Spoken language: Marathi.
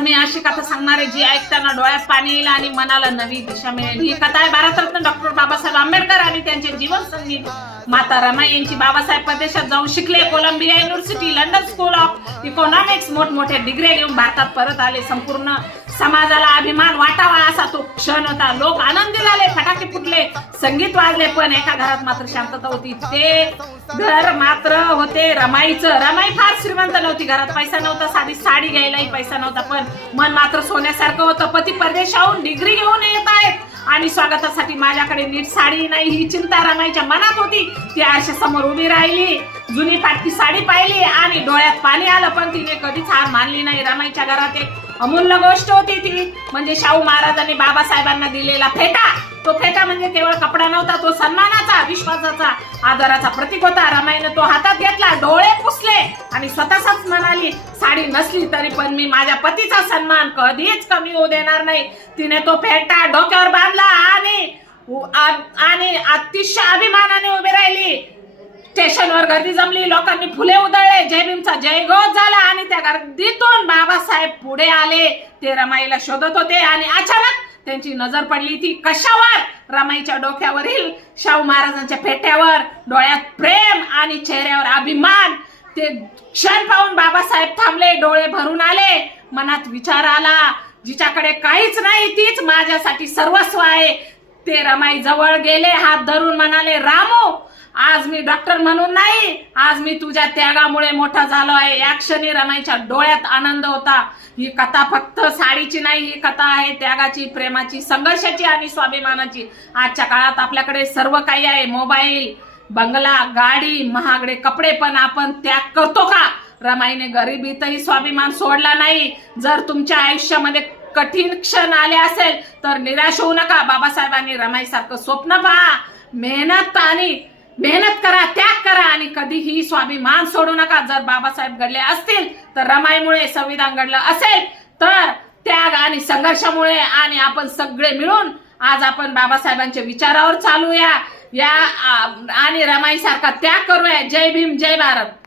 मी अशी कथा सांगणार आहे जी ऐकताना डोळ्यात पाणी येईल आणि मनाला नवी दिशा मिळेल। ही कथा आहे भारतरत्न डॉक्टर बाबासाहेब आंबेडकर आणि त्यांचे जीवन संगी माता रमाई यांची। बाबासाहेब परदेशात जाऊन शिकले, Columbia university, London school of economics, मोठमोठ्या डिग्री घेऊन भारतात परत आले। संपूर्ण समाजाला अभिमान वाटावा असा तो क्षण होता। लोक आनंदी झाले, फटाके फुटले, संगीत वाजले, पण एका घरात मात्र शांतता होती। ते घर मात्र होते रमाईचं। रमाई फार श्रीमंत नव्हती, घरात पैसा नव्हता, साधी साडी घ्यायलाही पैसा नव्हता, पण मन मात्र सोन्यासारखं होतं। पती परदेशाहून डिग्री घेऊन येत आहेत आणि स्वागतासाठी माझ्याकडे नीट साडी नाही ही चिंता रमाईच्या मनात होती। ती आरशासमोर उभी राहिली, जुनी फाटकी साडी पाहिली आणि डोळ्यात पाणी आलं, पण तिने कधीच हार मानली नाही। रमाईच्या घरात एक अमूल्य गोष्ट होती, ती म्हणजे शाहू महाराजांनी बाबासाहेबांना दिलेला फेटा। तो फेटा म्हणजे केवळ कपडा नव्हता, तो सन्मानाचा, विश्वासाचा, आदराचा प्रतीक होता। रमाईने तो हातात घेतला, डोळे पुसले आणि स्वतःच म्हणाली, साडी नसली तरी पण मी माझ्या पतीचा सन्मान कधीच कमी होऊ देणार नाही। तिने तो फेटा डोक्यावर बांधला आणि अतिशय अभिमानाने उभी राहिली। स्टेशनवर गर्दी जमली, लोकांनी फुले उधळले, जय भीमचा जयघोष झाला आणि त्या गर्दीतून बाबासाहेब पुढे आले। ते रमाईला शोधत होते आणि अचानक त्यांची नजर पडली ती कशावर? रमाईच्या डोक्यावरील शाहू महाराजांच्या फेट्यावर। डोळ्यात प्रेम आणि चेहऱ्यावर अभिमान। ते क्षण पाहून बाबासाहेब थांबले, डोळे भरून आले, मनात विचार आला, जिच्याकडे काहीच नाही तीच माझ्यासाठी सर्वस्व आहे। ते रमाई जवळ गेले, हात धरून म्हणाले, रामू, आज मी डॉक्टर म्हणून नाही, आज मी तुझ्या त्यागामुळे मोठा झालो आहे। या क्षणी रमाईच्या डोळ्यात आनंद होता। ही कथा फक्त साडीची नाही, ही कथा आहे त्यागाची, प्रेमाची, संघर्षाची आणि स्वाभिमानाची। आजच्या काळात आपल्याकडे सर्व काही आहे, मोबाईल, बंगला, गाडी, महागडे कपडे, पण आपण त्याग करतो का? रमाईने गरिबीतही स्वाभिमान सोडला नाही। जर तुमच्या आयुष्यामध्ये कठीण क्षण आले असेल तर निराश होऊ नका। बाबासाहेबांनी रमाई सारखं स्वप्न पहा, मेहनत करा, त्याग करा आणि कधीही स्वाभिमान सोडू नका। जर बाबासाहेब घडले असतील तर रमाईमुळे, संविधान घडलं असेल तर त्याग आणि संघर्षामुळे, आणि आपण सगळे मिळून आज आपण बाबासाहेबांच्या विचारावर चालूया आणि रमाई सारखा त्याग करूया। जय भीम, जय भारत।